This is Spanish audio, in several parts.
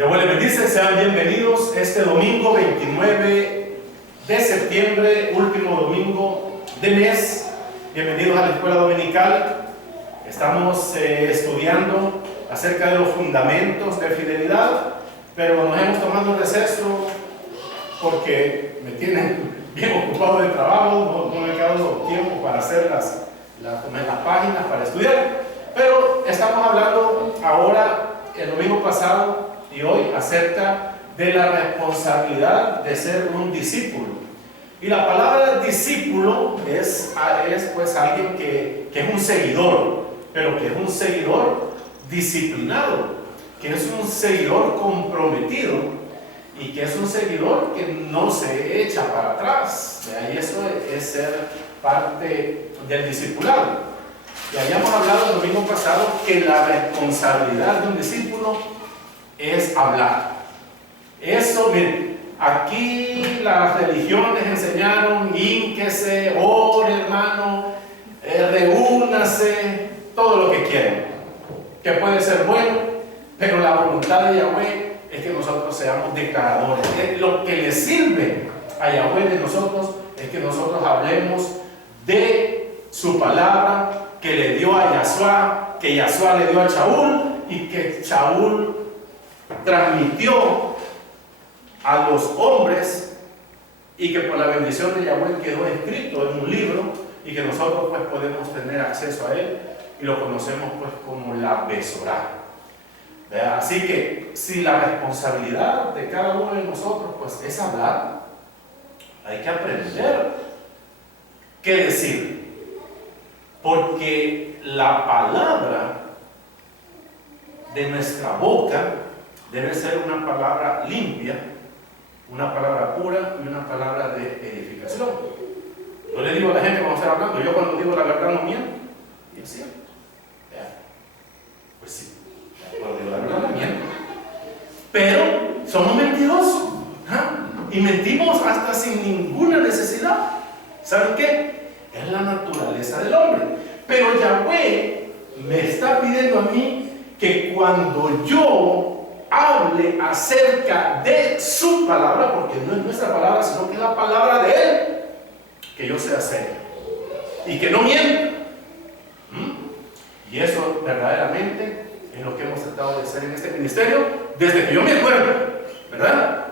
Yahweh les bendice, sean bienvenidos este domingo 29 de septiembre, último domingo de mes. Bienvenidos a la escuela dominical. Estamos estudiando acerca de los fundamentos de fidelidad, pero nos hemos tomado un receso porque me tienen bien ocupado de trabajo, no me ha quedado tiempo para hacer las páginas para estudiar, pero estamos hablando ahora, el domingo pasado y hoy, acerca de la responsabilidad de ser un discípulo. Y la palabra discípulo es pues alguien que es un seguidor, pero que es un seguidor disciplinado, que es un seguidor comprometido y que es un seguidor que no se echa para atrás. Y eso es ser parte del discipulado. Y habíamos hablado el domingo pasado que la responsabilidad de un discípulo es hablar. Eso, miren, aquí las religiones enseñaron: hínquese, ore, hermano, reúnase, todo lo que quieran, que puede ser bueno, pero la voluntad de Yahweh es que nosotros seamos declaradores. Lo que le sirve a Yahweh de nosotros es que nosotros hablemos de su palabra que le dio a Yahshua, que Yahshua le dio a Shaul y que Shaul transmitió a los hombres, y que por la bendición de Yahweh quedó escrito en un libro y que nosotros pues podemos tener acceso a él y lo conocemos pues como la Besorá. Así que si la responsabilidad de cada uno de nosotros pues es hablar, hay que aprender qué decir, porque la palabra de nuestra boca debe ser una palabra limpia, una palabra pura y una palabra de edificación. Yo le digo a la gente cuando está hablando, yo cuando digo la verdad no miento, y es cierto. Pues sí, cuando digo la verdad no miento, pero somos mentirosos, y mentimos hasta sin ninguna necesidad. ¿Saben qué? Es la naturaleza del hombre. Pero Yahweh me está pidiendo a mí que cuando yo hable acerca de su palabra, porque no es nuestra palabra, sino que es la palabra de él, que yo sea serio y que no mienta. Y eso verdaderamente es lo que hemos tratado de hacer en este ministerio desde que yo me acuerdo, ¿verdad?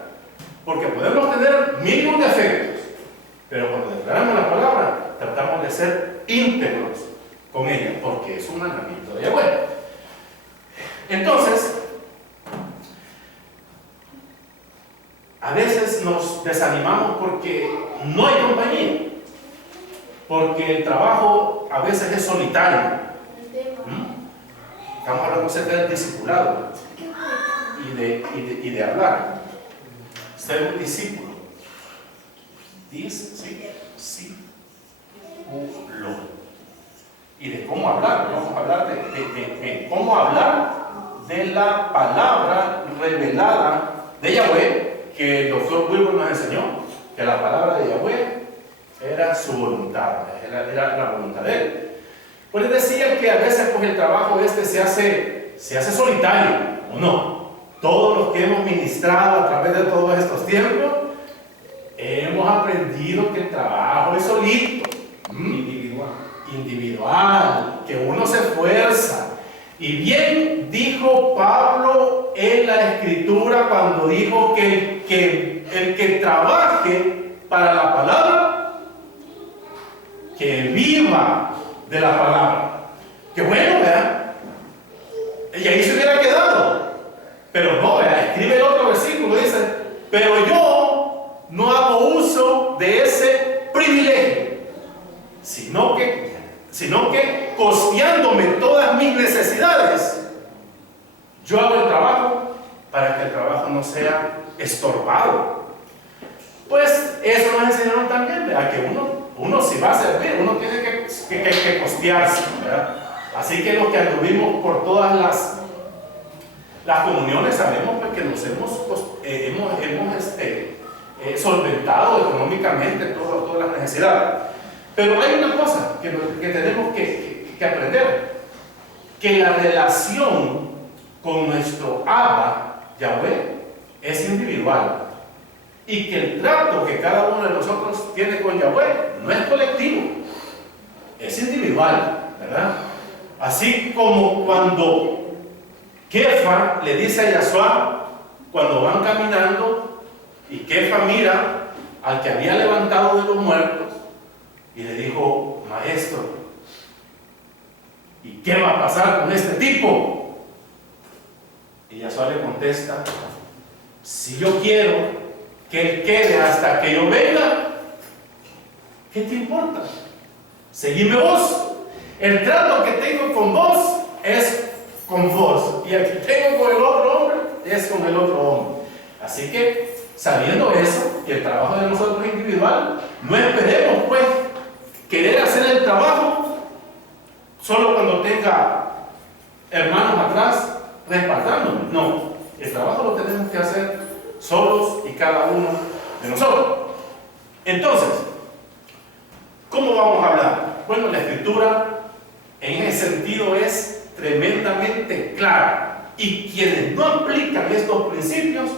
Porque podemos tener mil defectos, pero cuando declaramos la palabra tratamos de ser íntegros con ella, porque es un mandamiento de Yahweh. Entonces, a veces nos desanimamos porque no hay compañía, porque el trabajo a veces es solitario. Estamos hablando acerca del discipulado y de hablar. Ser un discípulo. Discípulo. Y de cómo hablar. Vamos a hablar de cómo hablar de la palabra revelada de Yahweh, que el doctor Wilbur nos enseñó, que la palabra de Yahweh era su voluntad, era la voluntad de él. Pues les decía que a veces pues, el trabajo se hace solitario, ¿o no? Todos los que hemos ministrado a través de todos estos tiempos, hemos aprendido que el trabajo es solito, individual, que uno se esfuerza. Y bien dijo Pablo en la Escritura cuando dijo que el que trabaje para la palabra, que viva de la palabra. Que bueno, ¿verdad? Y ahí se hubiera quedado. Pero no, ¿verdad? Escribe el otro versículo, dice: pero yo no hago uso de ese privilegio, sino que costeándome todas mis necesidades, yo hago el trabajo para que el trabajo no sea estorbado. Pues eso nos enseñaron también, ¿verdad? Que uno si va a servir, uno tiene que costearse, ¿verdad? Así que los que anduvimos por todas las comuniones sabemos pues, que nos hemos solventado económicamente todas las necesidades. Pero hay una cosa que tenemos que aprender, que la relación con nuestro Abba Yahweh es individual y que el trato que cada uno de nosotros tiene con Yahweh no es colectivo, es individual, ¿verdad? Así como cuando Kefa le dice a Yahshua, cuando van caminando, y Kefa mira al que había levantado de los muertos y le dijo: maestro, ¿y qué va a pasar con este tipo? Y Yahshua le contesta: si yo quiero que él quede hasta que yo venga, ¿qué te importa? Seguime vos. El trato que tengo con vos es con vos, y el que tengo con el otro hombre es con el otro hombre. Así que, sabiendo eso, que el trabajo de nosotros es individual, no esperemos pues querer hacer el trabajo solo cuando tenga hermanos atrás respaldándome. No, el trabajo lo tenemos que hacer solos y cada uno de nosotros. Entonces, ¿cómo vamos a hablar? Bueno, la Escritura en ese sentido es tremendamente clara, y quienes no aplican estos principios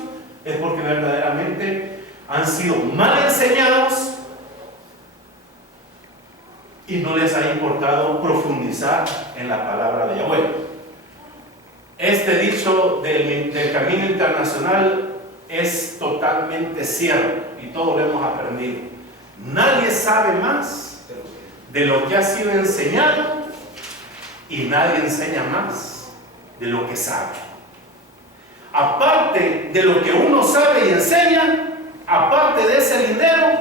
es porque verdaderamente han sido mal enseñados y no les ha importado profundizar en la palabra de Yahweh. Este dicho del camino internacional es totalmente cierto y todos lo hemos aprendido. Nadie sabe más de lo que ha sido enseñado y nadie enseña más de lo que sabe. Aparte de lo que uno sabe y enseña, aparte de ese dinero,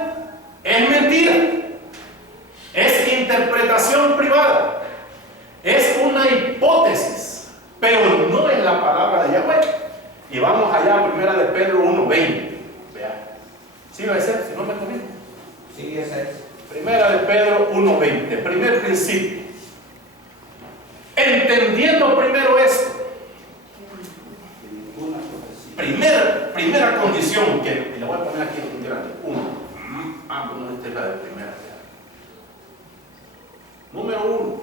es mentira, es interpretación privada, es una hipótesis, pero no es la palabra de Yahweh. Y vamos allá a 1 de Pedro 1:20. Vean, ¿sí va a ser? Si no me conmigo. Sí, esa es. 1 de Pedro 1:20, primer principio. Entendiendo primero esto, primera condición, que la voy a poner aquí en grande, 1. Bueno, esta es la de primera. Número 1.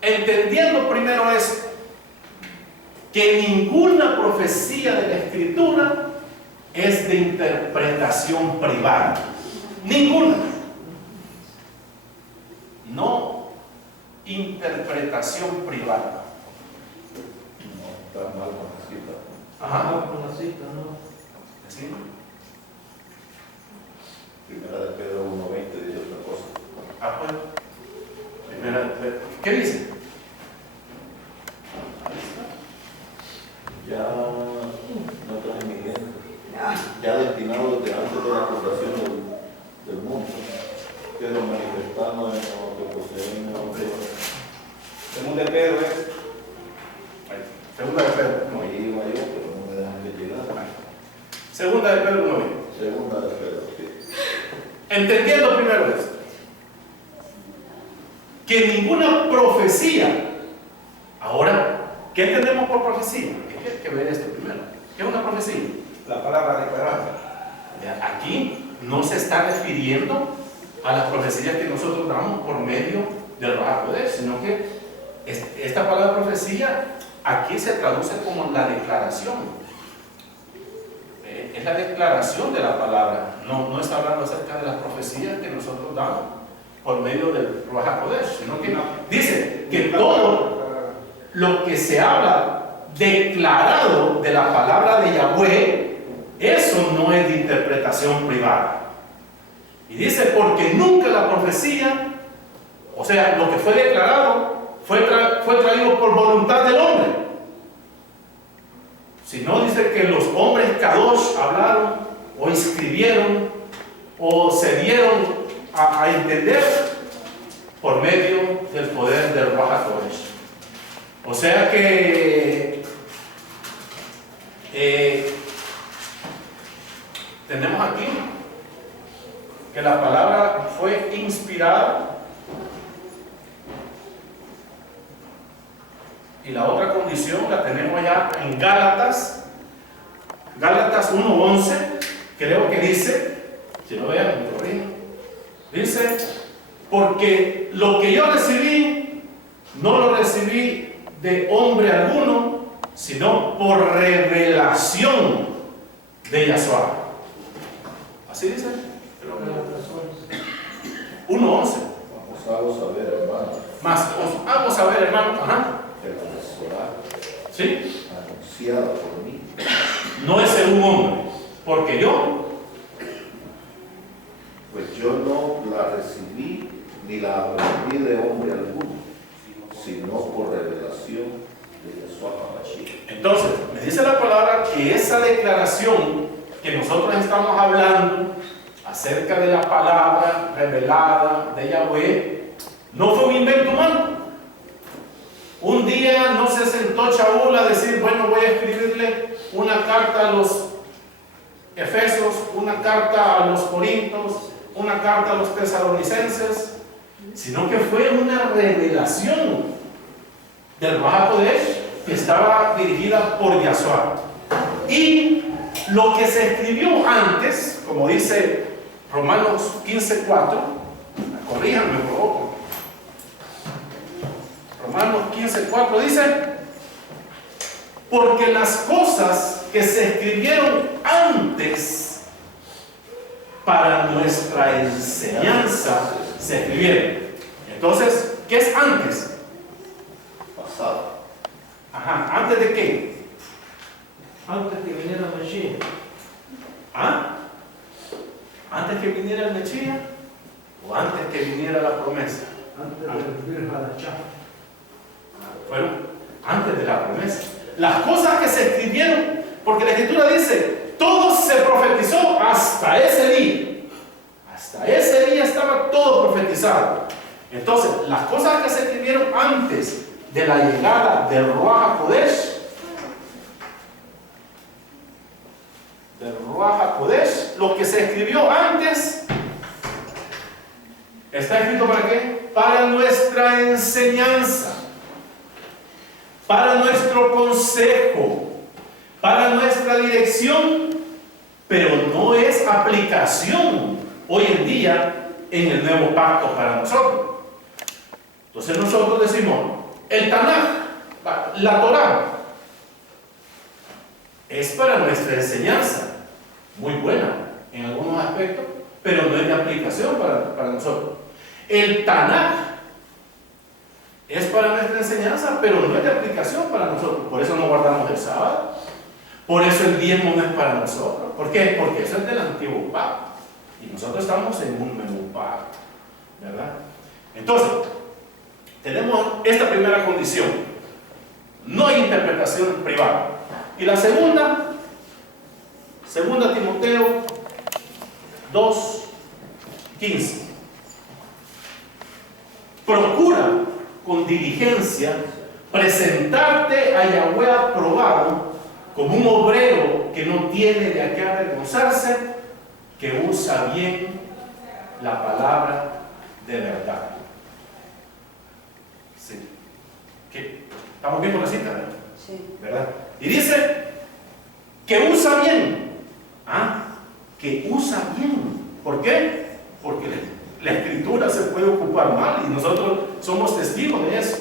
Entendiendo primero esto, que ninguna profecía de la Escritura es de interpretación privada. Ninguna. No interpretación privada. No, está mal con la cita. Ajá. Con la cita, ¿no? ¿Sí? Primera de Pedro 1:20 dice otra cosa. Ah, pues. Primera de Pedro. ¿Qué dice? Ya no trae mi gente, ya destinado desde antes de la fundación del mundo, que lo manifestamos en lo que poseemos. Segunda de Pedro es. Ahí. Segunda de Pedro. No iba yo, pero no me dejan de llegar. Segunda de Pedro 1:20. Segunda de Pedro, sí. Entendiendo primero esto, que ninguna profecía. Ahora, ¿qué entendemos por profecía? Hay que ver esto primero. ¿Qué es una profecía? La palabra declarada. Aquí no se está refiriendo a las profecías que nosotros damos por medio del Ruach HaKodesh, sino que esta palabra profecía aquí se traduce como la declaración. Es la declaración de la palabra. No está hablando acerca de las profecías que nosotros damos por medio del Ruach HaKodesh, sino que dice que todo lo que se habla declarado de la palabra de Yahweh, eso no es de interpretación privada. Y dice, porque nunca la profecía, o sea, lo que fue declarado, fue traído por voluntad del hombre. Si no, dice que los hombres Kadosh hablaron, o escribieron, o se dieron a entender por medio del poder del Ruach HaKodesh. O sea que tenemos aquí que la palabra fue inspirada, y la otra condición la tenemos allá en Gálatas 1:11, creo que dice, si no vean, me corrijo, dice, porque lo que yo recibí, no lo recibí de hombre alguno, sino por revelación de Yahshua. ¿Así dice? 1:11. Vamos a saber, hermano, Más, os hago saber, hermano, que la Torá ¿sí? anunciada por mí No es según hombre, porque yo, pues yo no la recibí ni la aprendí de hombre alguno, sino por revelación de Yahshua HaMashiach. entonces, me dice la palabra que esa declaración que nosotros estamos hablando acerca de la palabra revelada de Yahweh, no fue un invento humano. Un día no se sentó Shaul a decir, bueno, voy a escribirle una carta a los Efesios, una carta a los Corintios, una carta a los Tesalonicenses, sino que fue una revelación del Ruach HaKodesh que estaba dirigida por Yahshua. Y lo que se escribió antes, como dice Romanos 15:4, corríjanme por favor. Romanos 15:4 dice: porque las cosas que se escribieron antes para nuestra enseñanza se escribieron. Entonces, ¿qué es antes? Pasado. Ajá, ¿antes de qué? Antes que viniera Mashiach. ¿Ah? ¿Antes que viniera el Mesías? ¿O antes que viniera la promesa? Antes de recibir Hadashah. Bueno, antes de la promesa. Las cosas que se escribieron, porque la Escritura dice, todo se profetizó hasta ese día. Hasta ese día estaba todo profetizado. Entonces, las cosas que se escribieron antes de la llegada del Ruach HaKodesh, lo que se escribió antes, está escrito ¿para qué? Para nuestra enseñanza, para nuestro consejo, para nuestra dirección, pero no es aplicación hoy en día en el nuevo pacto para nosotros. Entonces nosotros decimos, el Tanaj, la Torah, es para nuestra enseñanza, muy buena en algunos aspectos, pero no es de aplicación para nosotros. El Tanaj es para nuestra enseñanza, pero no es de aplicación para nosotros. Por eso no guardamos el sábado. Por eso el diezmo no es para nosotros. ¿Por qué? Porque eso es del antiguo pacto. Y nosotros estamos en un nuevo pacto, ¿verdad? Entonces, tenemos esta primera condición. No hay interpretación privada. Y la segunda Timoteo 2:15. Procura con diligencia presentarte a Yahweh aprobado como un obrero que no tiene de a qué avergonzarse, que usa bien la palabra de verdad. Sí. ¿Estamos bien con la cita? ¿Verdad? Sí. ¿Verdad? Y dice que usa bien. ¿Ah? Que usa bien. ¿Por qué? Porque la escritura se puede ocupar mal y nosotros somos testigos de eso.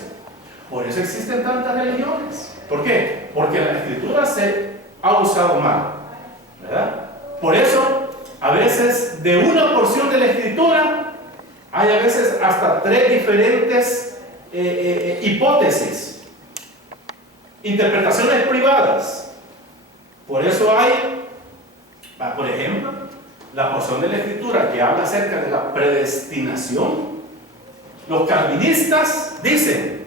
Por eso existen tantas religiones. ¿Por qué? Porque la escritura se ha usado mal, ¿verdad? Por eso, a veces de una porción de la escritura hay a veces hasta 3 diferentes hipótesis, interpretaciones privadas. Por eso hay, por ejemplo, la porción de la escritura que habla acerca de la predestinación. Los calvinistas dicen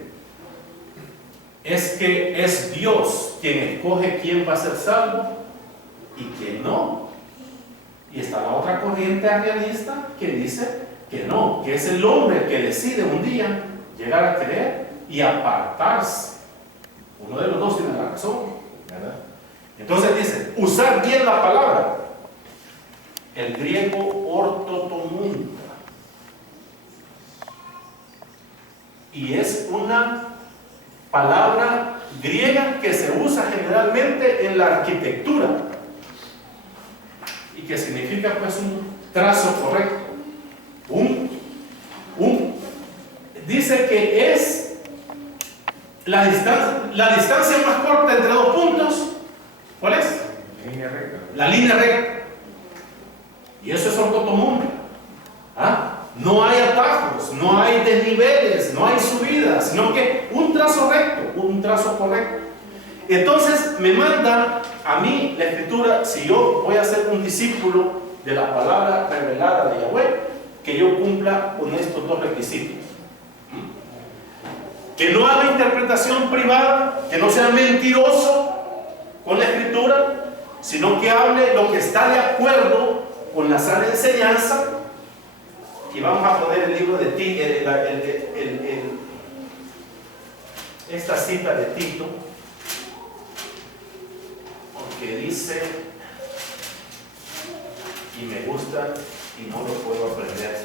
es que es Dios quien escoge quién va a ser salvo y quién no. Y está la otra corriente arrianista que dice que no, que es el hombre que decide un día llegar a creer y apartarse. Uno de los dos tiene la razón, ¿verdad? Entonces dice, usar bien la palabra. El griego ortotomunta. Y es una palabra griega que se usa generalmente en la arquitectura y que significa pues un trazo correcto. Dice que es La distancia más corta entre dos puntos, ¿cuál es? Línea recta. La línea recta. Y eso es ortotomunda. ¿Ah? No hay atajos, no hay desniveles, no hay subidas, sino que un trazo recto, un trazo correcto. Entonces me manda a mí la Escritura, si yo voy a ser un discípulo de la palabra revelada de Yahweh, que yo cumpla con estos dos requisitos. Que no haga interpretación privada, que no sea mentiroso con la Escritura, sino que hable lo que está de acuerdo con la sana enseñanza. Y vamos a poner el libro de Tito, esta cita de Tito, porque dice, y me gusta y no lo puedo aprender,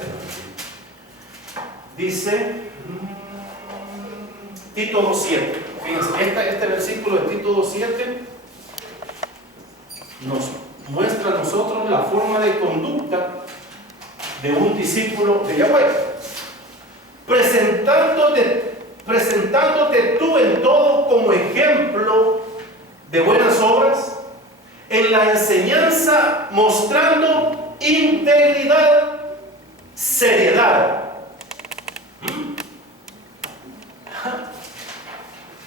dice Tito 2:7. Fíjense, este versículo de Tito 2:7 nos muestra a nosotros la forma de conducta de un discípulo de Yahweh, presentándote tú en todo como ejemplo de buenas obras, en la enseñanza mostrando integridad, seriedad.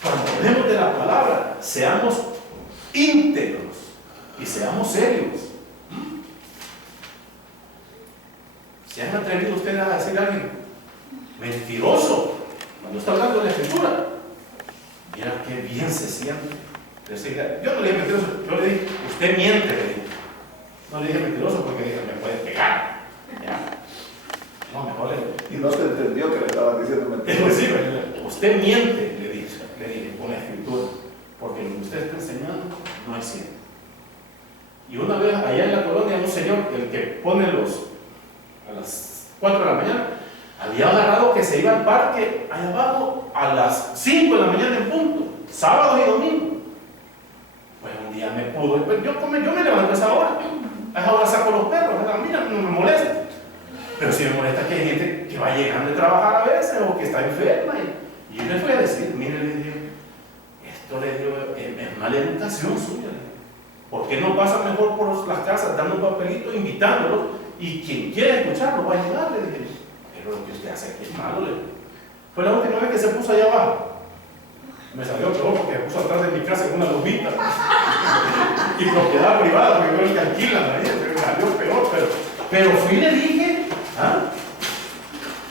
Cuando hablemos de la palabra, seamos íntegros y seamos serios. ¿Se han atrevido ustedes a decir a alguien mentiroso cuando está hablando de la Escritura? Mira qué bien se siente. Yo no le dije mentiroso, yo le dije, usted miente, le dije. No le dije mentiroso porque dije, me puede pegar. ¿Ya? No, mejor le dije. Y no se entendió que le estaban diciendo mentiras. Sí, usted miente, le dije, con la Escritura, porque lo que usted está enseñando no es cierto. Y una vez allá en la colonia, un señor, el que pone a las 4 de la mañana, había agarrado que se iba al parque allá abajo a las 5 de la mañana en punto, sábado y domingo. Pues un día me pudo, pues yo me levanto a esa hora saco los perros, mira, no me molesta. Pero si me molesta que hay gente que va llegando de trabajar a veces o que está enferma. Y yo le fui a decir, mire, le dije, esto le digo, es mala educación suya. ¿Por qué no pasa mejor por las casas dando un papelito, invitándolos? Y quien quiera escucharlo va a llegar, le dije. Pero lo que usted hace aquí es malo, le dije. Fue la última vez que se puso allá abajo. Me salió peor porque se puso atrás de mi casa con una lomita. Y propiedad privada, porque no es que alquilan ahí, me salió peor, pero fui y le dije, ¿ah?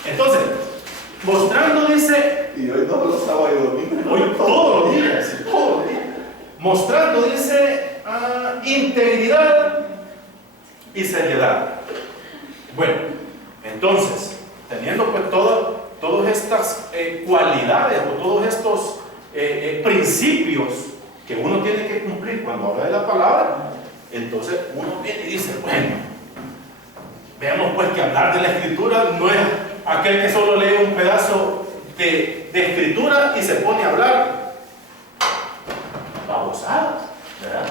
Entonces, mostrando, dice, Y hoy no, los sábados y domingos. hoy todos los días, mostrando, dice, integridad y seriedad. Bueno, entonces, teniendo pues todas estas cualidades o todos estos principios que uno tiene que cumplir cuando habla de la palabra, entonces uno viene y dice, bueno, veamos pues que hablar de la Escritura no es aquel que solo lee un pedazo de Escritura y se pone a hablar babosadas, ¿verdad?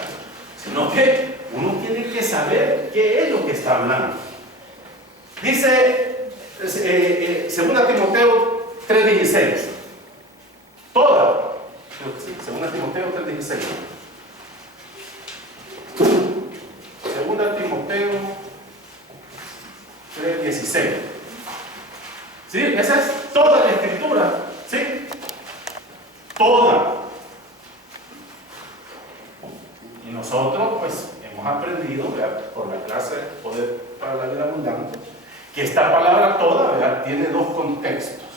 Sino que uno tiene que saber qué es lo que está hablando. Dice 2 Timoteo 3:16. Toda, 2 Timoteo 3:16. 2 Timoteo 3:16. ¿Sí? Esa es toda la Escritura. ¿Sí? Toda. Y nosotros, pues, hemos aprendido, ¿verdad?, por la clase Poder para la Vida Abundante, que esta palabra toda, ¿verdad?, tiene dos contextos.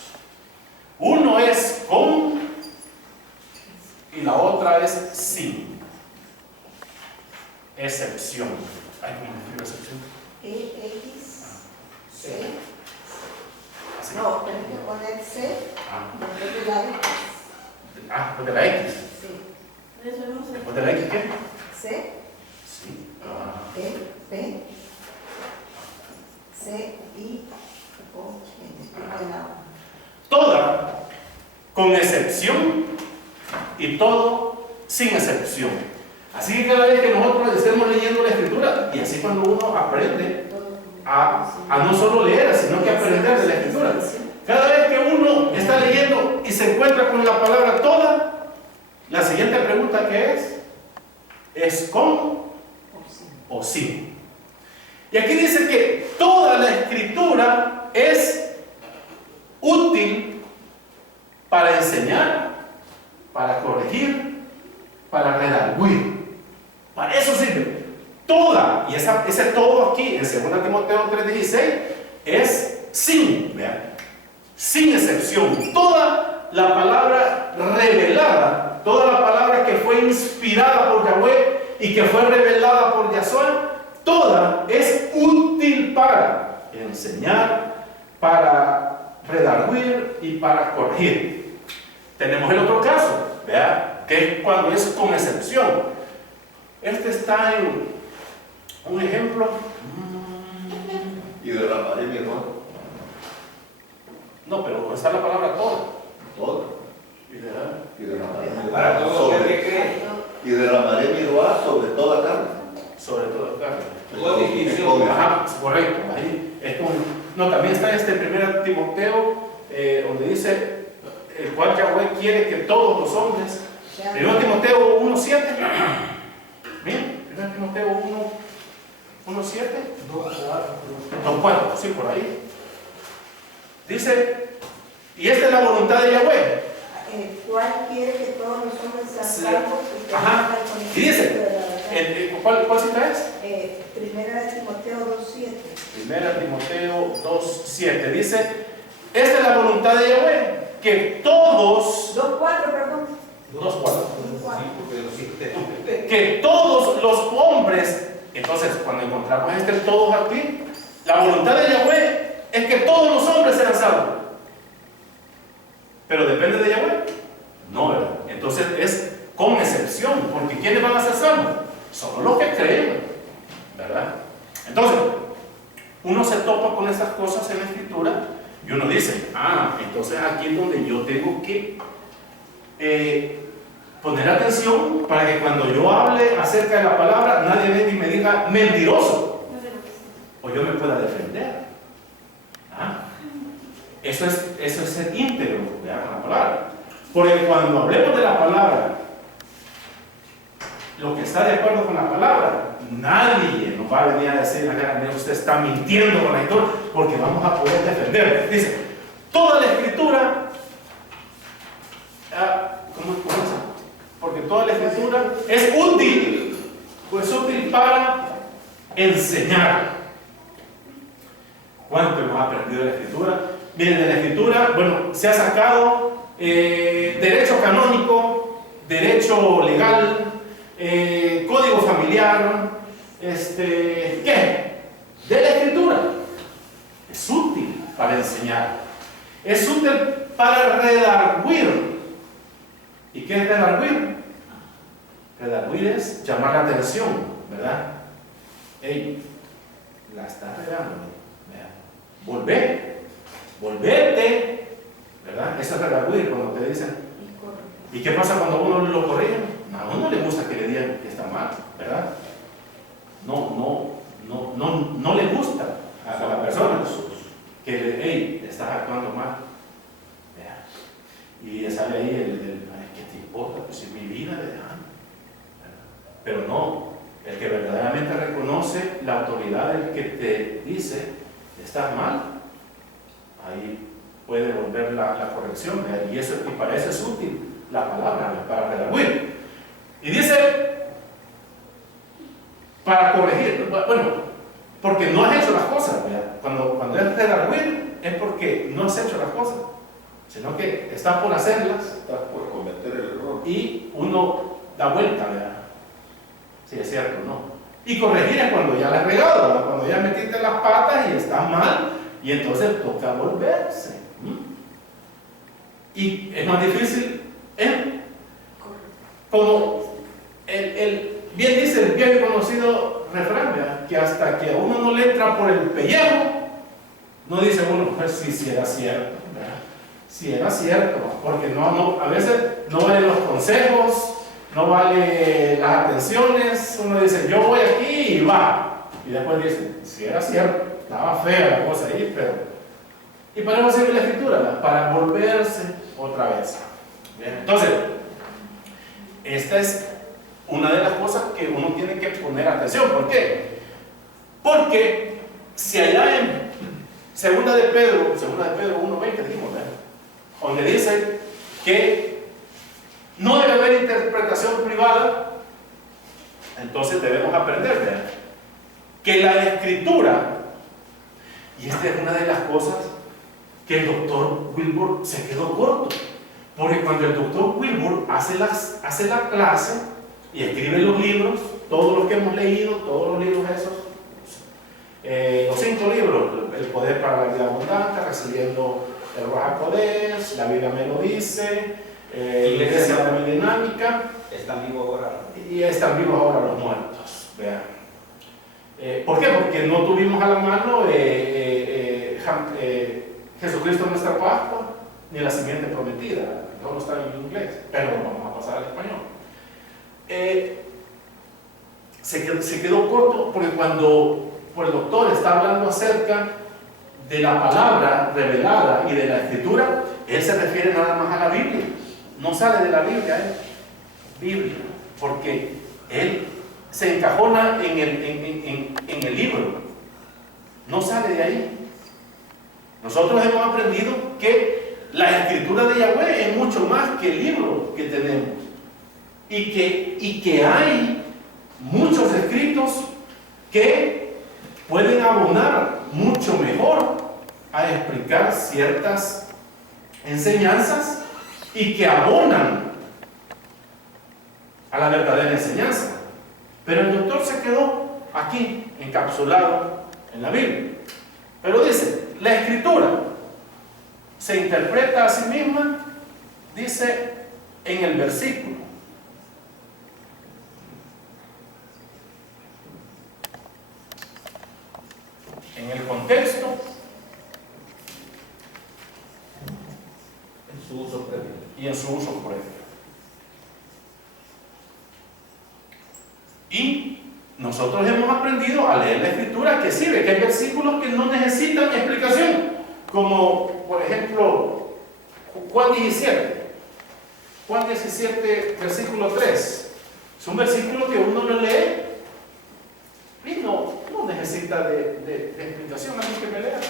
Uno es con y la otra es sin. Excepción. Ay, ¿cómo escribo excepción? C. No, tenés que poner C después de la X. Después de la X. Sí. ¿Después de la X qué? C, Sí. P, C, I, O, N. Toda con excepción y todo sin excepción. Así que cada vez que nosotros estemos leyendo la Escritura, y así cuando uno aprende a no solo leer, sino que aprender de la Escritura, Cada vez que uno está leyendo y se encuentra con la palabra toda, la siguiente pregunta que es con o sin. Y aquí dice que toda la escritura es útil para enseñar, para corregir, para redarguir. Para eso sirve. Toda, y ese todo aquí en 2 Timoteo 3:16 es sin, vean, sin excepción. Toda la palabra revelada, toda la palabra que fue inspirada por Yahweh y que fue revelada por Yahshua, toda es útil para enseñar, para redarguir y para corregir. Tenemos el otro caso, ¿vea? Que es cuando es con excepción. Este está en un ejemplo. Y derramaré mi rostro. No, pero está la palabra toda. Todo. Y derramaré. Y derramaré mi Para ruá todo aquel sobre, que cree. y derramaré mi ruá sobre toda carne. Sobre todo carne. Con distinción. Ajá, correcto. Ahí es con, no, también está 1 Timoteo, donde dice, el cual Yahweh quiere que todos los hombres. 1 Timoteo 1:7. Bien, 1 Timoteo 1:7. 2:4, sí, por ahí. Dice, y esta es la voluntad de Yahweh. El cual quiere que todos los hombres sean Sí. salvos y que Ajá. tengan conocimiento Y dice, de la verdad. ¿cuál cita es? Primera de Timoteo 2:7. 1 Timoteo 2:7 dice, esta es la voluntad de Yahweh, que todos, 2:4, perdón. 2:4, 2:4. que todos los hombres, entonces cuando encontramos todos aquí, la voluntad de Yahweh es que todos los hombres sean salvos. Pero depende de Yahweh. No, ¿verdad? Entonces es con excepción, porque ¿quiénes van a ser salvos? Solo los que creen, ¿verdad? Entonces, uno se topa con estas cosas en la escritura y uno dice, entonces aquí es donde yo tengo que poner atención para que cuando yo hable acerca de la palabra, nadie venga y me diga mentiroso, o yo me pueda defender. Eso es ser íntegro, ¿verdad? Con la palabra. Porque cuando hablemos de la palabra, lo que está de acuerdo con la palabra, nadie nos va a venir a decir, mira, usted está mintiendo con la escritura, porque vamos a poder defender. Dice, toda la escritura, ¿cómo es? Porque toda la escritura es útil, pues útil para enseñar. ¿Cuánto hemos aprendido de la escritura? Miren, de la escritura, bueno, se ha sacado derecho canónico, derecho legal, código familiar, ¿qué? De la escritura. Es útil para enseñar. Es útil para redarguir. ¿Y qué es redarguir? Redarguir es llamar la atención, ¿verdad? Ey, la estás regando, ¿verdad? Volvete, ¿verdad? Eso es redarguir cuando te dicen. ¿Y qué pasa cuando uno lo corrige? A uno le gusta que le digan que está mal, ¿verdad? No le gusta a la persona que hey, estás actuando mal. Y sale ahí ¿qué te importa? Pues es mi vida, ¿verdad? Pero no, el que verdaderamente reconoce la autoridad del que te dice, estás mal, ahí puede volver la corrección, y para eso es útil la palabra, para redarguir. Y dice, para corregir, bueno, porque no has hecho las cosas, ¿verdad? Cuando es redarguir, es porque no has hecho las cosas, sino que estás por hacerlas. Estás por cometer el error. Y uno da vuelta, ¿verdad? Sí, es cierto, ¿no? Y corregir es cuando ya la has regado, ¿verdad? Cuando ya metiste las patas y estás mal, y entonces toca volverse. Y es más difícil, como bien dice el bien conocido refrán, ¿verdad? Que hasta que a uno no le entra por el pellejo, no dice uno, pues sí era cierto, ¿verdad? Sí era cierto, porque a veces no valen los consejos, no valen las atenciones. Uno dice, yo voy aquí y va, y después dice, sí era cierto, estaba fea la cosa ahí, pero Y para eso sirve la escritura, ¿verdad? Para volverse otra vez. Bien. Entonces, esta es una de las cosas que uno tiene que poner atención. ¿Por qué? Porque si allá en Segunda de Pedro 1:20 dijimos, ¿verdad? Donde dice que no debe haber interpretación privada, entonces debemos aprender, ¿verdad? Que la escritura, y esta es una de las cosas que el doctor Wilbur se quedó corto, porque cuando el doctor Wilbur hace la clase y escribe los libros, todos los que hemos leído, todos los libros esos, los 5 libros, El poder para la vida abundante, Recibiendo el Ruach HaKodesh, La Biblia me lo dice, Iglesia de la vida dinámica, Están vivos ahora. y están vivos ahora los muertos. Vean. ¿Por qué? Porque no tuvimos a la mano Jesucristo nuestra Pascua, ni la simiente prometida. Todo está en inglés, pero vamos a pasar al español. Se quedó corto porque cuando el doctor está hablando acerca de la palabra revelada y de la escritura, él se refiere nada más a la Biblia. No sale de la Biblia, Biblia, porque él se encajona en el libro, no sale de ahí. Nosotros hemos aprendido que la escritura de Yahweh es mucho más que el libro que tenemos, y que hay muchos escritos que pueden abonar mucho mejor a explicar ciertas enseñanzas y que abonan a la verdadera enseñanza. Pero el doctor se quedó aquí, encapsulado en la Biblia. Pero dice, la escritura se interpreta a sí misma, dice en el versículo. En el contexto, En su uso previo. y en su uso previo. Y nosotros hemos aprendido a leer la escritura que sirve, que hay versículos que no necesitan explicación, como por ejemplo Juan 17, versículo 3. Es un versículo que uno lo lee y no necesita de explicación. ¿Alguien que me lea?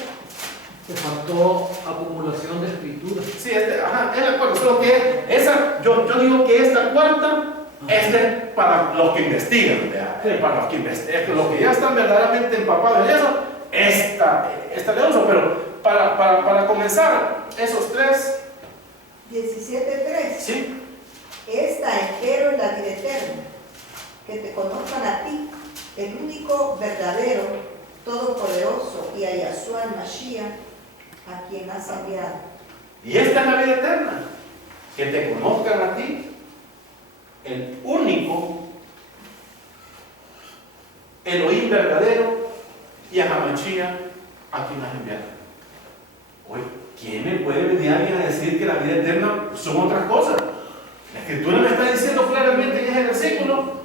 Te faltó acumulación de escritura. Sí, es de acuerdo, solo que yo digo que esta cuarta es para los que investigan, ¿verdad? Sí. Para los que investigan, los que ya están verdaderamente empapados en eso, esta le uso, pero para comenzar, esos 3, 17:3. ¿sí? Esta espero en la vida eterna, que te conozcan a ti, el único verdadero, todopoderoso, y a Yahshua el Mashiach, a quien has enviado. Y esta es la vida eterna, que te conozcan a ti, el único Elohim verdadero, y a Hamashiach, a quien has enviado. Oye, ¿quién me puede venir alguien a decir que la vida eterna son otras cosas? La Escritura me está diciendo claramente en ese versículo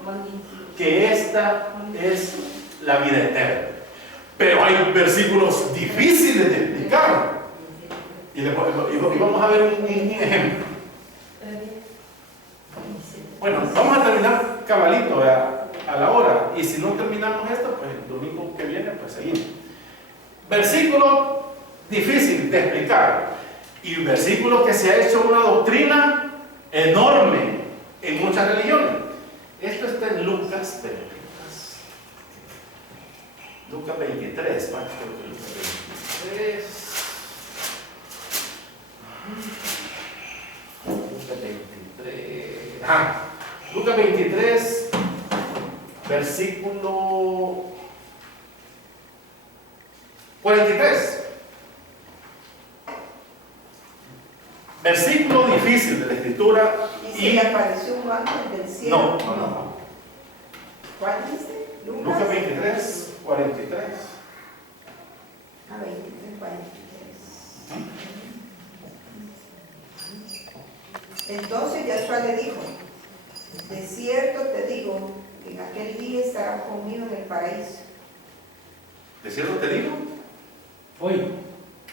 que esta es la vida eterna. Pero hay versículos difíciles de explicar. Y vamos a ver un ejemplo. Bueno, vamos a terminar cabalito a la hora. Y si no terminamos esto, pues el domingo que viene, pues seguimos. Versículo difícil de explicar. Y versículo que se ha hecho una doctrina enorme en muchas religiones. Esto está en Lucas 23, ¿vale? Lucas 23, versículo 43. Versículo difícil de la Escritura. Y se le apareció un ángel del cielo. No. ¿Cuál dice? Lucas 23, 43. 23, 43. Entonces Yahshua le dijo: de cierto te digo que en aquel día estarás conmigo en el paraíso. ¿De cierto te digo? Hoy.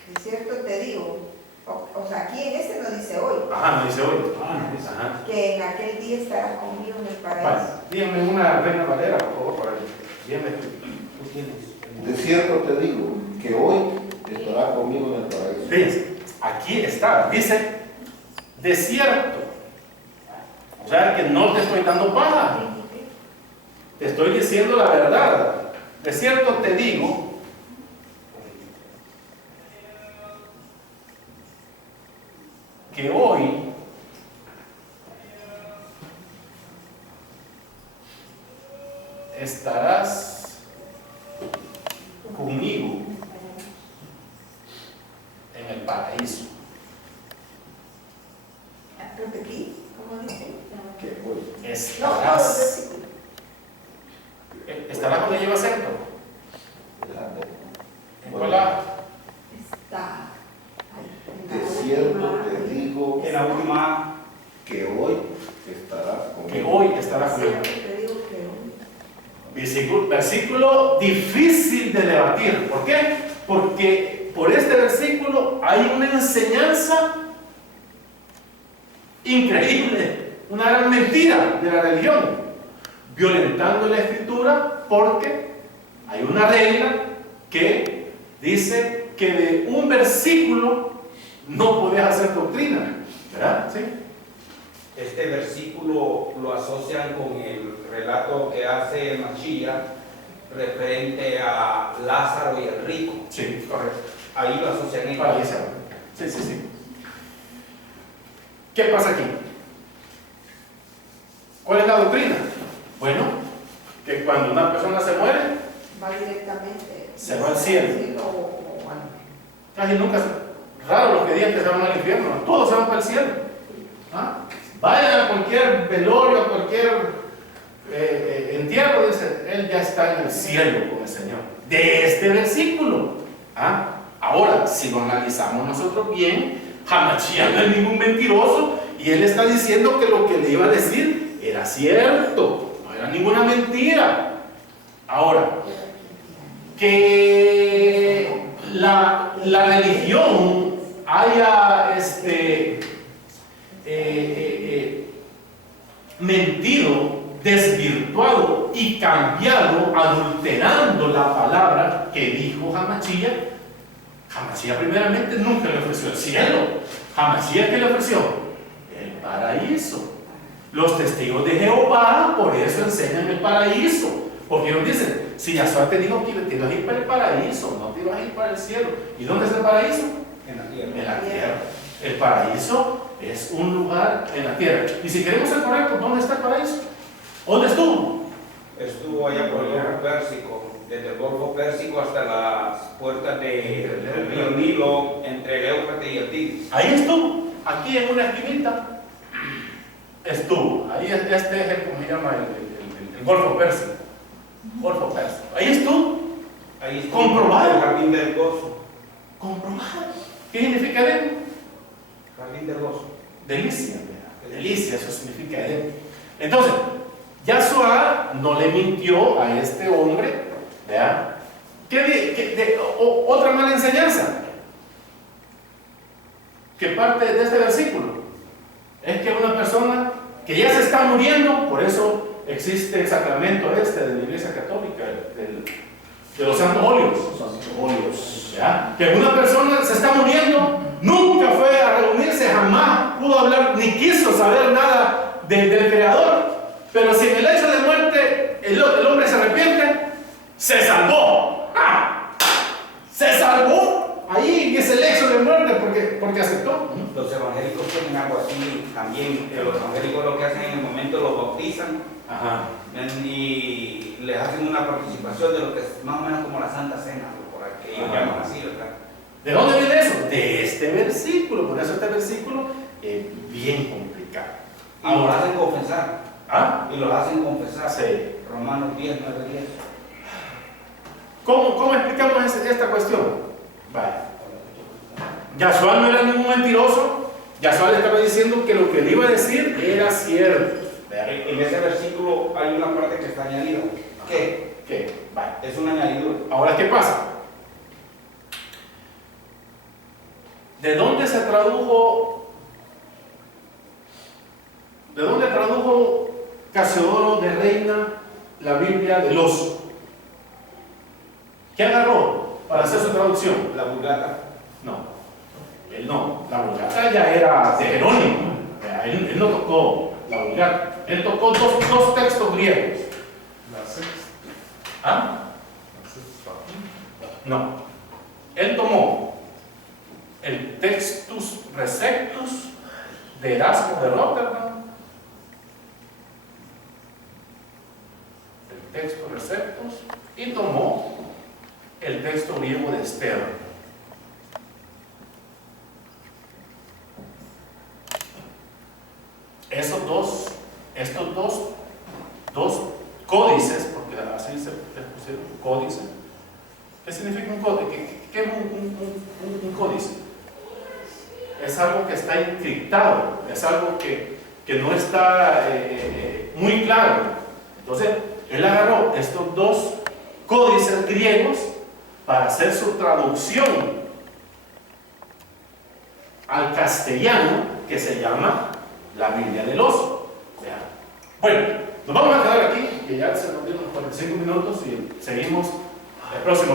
De cierto te digo, o sea, aquí en este no dice hoy, Ajá, no dice hoy. Ajá. que en aquel día estarás conmigo en el Vale, paraíso. dígame una Reina Valera, por favor, para que dígame tú tienes. De cierto te digo que hoy estarás conmigo en el paraíso. Fíjense, aquí está, dice, de cierto. O sea, que no te estoy dando paja, te estoy diciendo la verdad. De cierto te digo que hoy estarás conmigo en el paraíso. ¿Repetí? ¿Cómo dice? Que hoy. No, todo el Estarás. versículo. ¿Estarás donde lleva acento? ¿En cuál lado? Está ahí. De cierto te digo En la última, que hoy estarás conmigo. Que hoy estarás De conmigo. cierto te digo que hoy. Versículo difícil de debatir. ¿Por qué? Porque por este versículo hay una enseñanza increíble, una gran mentira de la religión, violentando la escritura, porque hay una regla que dice que de un versículo no puedes hacer doctrina, ¿verdad? ¿Sí? este versículo lo asocian con el relato que hace Mashiach referente a Lázaro y el rico. Sí, correcto. Ahí lo asocian ellos. Para Lázaro. Sí, sí, sí. ¿Qué pasa aquí? ¿Cuál es la doctrina? Bueno, que cuando una persona se muere, Va directamente. Se va al cielo. O al- casi nunca, raro los que digan que se van al infierno, todos se van para el cielo. ¿Ah? Vayan a cualquier velorio, a cualquier entierro, dice, él ya está en el cielo con el Señor. De este versículo. ¿Ah? Ahora, si lo analizamos nosotros bien, Hamashiach no es ningún mentiroso y él está diciendo que lo que le iba a decir era cierto, no era ninguna mentira. Ahora, que la religión haya mentido, desvirtuado y cambiado, adulterando la palabra que dijo Hamashiach. Hamashiach primeramente nunca le ofreció el cielo. Hamashiach, ¿qué le ofreció? El paraíso. Los testigos de Jehová por eso enseñan el paraíso, porque ellos dicen, si Yahshua te dijo que te vas a ir para el paraíso, no te vas a ir para el cielo. ¿Y dónde es el paraíso? En la tierra. En la tierra. El paraíso es un lugar en la tierra. Y si queremos ser correctos, ¿dónde está el paraíso? ¿Dónde estuvo? Estuvo allá por el Golfo Pérsico, desde el Golfo Pérsico hasta las puertas del río Nilo, entre el Éufrates y el Tigris. Ahí estuvo, aquí en una esquinita estuvo. Ahí este es el, ¿cómo se llama? El Golfo Pérsico. Golfo Pérsico. Ahí estuvo. Ahí estuvo Comprobado. el Jardín del Gozo. Comprobado. ¿Qué significa Edén? Jardín del Gozo. Delicia. ¿Verdad? Delicia, eso significa Edén. Entonces, Yahshua no le mintió a este hombre, ¿verdad? Otra mala enseñanza que parte de este versículo es que una persona que ya se está muriendo, por eso existe el sacramento de la Iglesia Católica, de los santos óleos, ¿ya? Que una persona se está muriendo, nunca fue a reunirse, jamás pudo hablar, ni quiso saber nada del Creador, pero si en el hecho de muerte el hombre se arrepiente, se salvó. ¡Ah! Se salvó ahí en ese lecho de muerte porque aceptó. Los evangélicos tienen algo así también. Los evangélicos lo que hacen en el momento los bautizan. Ajá. Y les hacen una participación de lo que es más o menos como la Santa Cena, por ahí, que ellos llaman así, ¿verdad? ¿De dónde viene eso? De este versículo. Por eso este versículo es bien complicado. Y los hacen confesar. ¿Ah? Y los hacen confesar. Sí. Romanos 10, 9, 10. ¿Cómo explicamos esta cuestión? Vale. Yahshua no era ningún mentiroso. Yahshua le estaba diciendo que lo que le iba a decir era cierto. En ese versículo hay una parte que está añadida. ¿Qué? ¿Qué? Vale. Es una añadidura. Ahora, ¿qué pasa? ¿De dónde se tradujo? ¿De dónde tradujo Casiodoro de Reina la Biblia del oso? ¿Qué agarró para hacer su traducción? La Vulgata. No, él no. La Vulgata ya era de Jerónimo. Él no tocó la Vulgata. Él tocó dos textos griegos. ¿Ah? No. Él tomó el Textus Receptus de Erasmo de Rotterdam, el Textus Receptus, y tomó el texto griego de Esther. Estos dos códices, porque así se pusieron códice. ¿Qué significa un códice? ¿Qué es un códice? Es algo que está encriptado, es algo que no está muy claro. Entonces, él agarró estos dos códices griegos para hacer su traducción al castellano, que se llama la Biblia del oso. Bueno, nos vamos a quedar aquí, que ya se nos dieron 45 minutos y seguimos el próximo.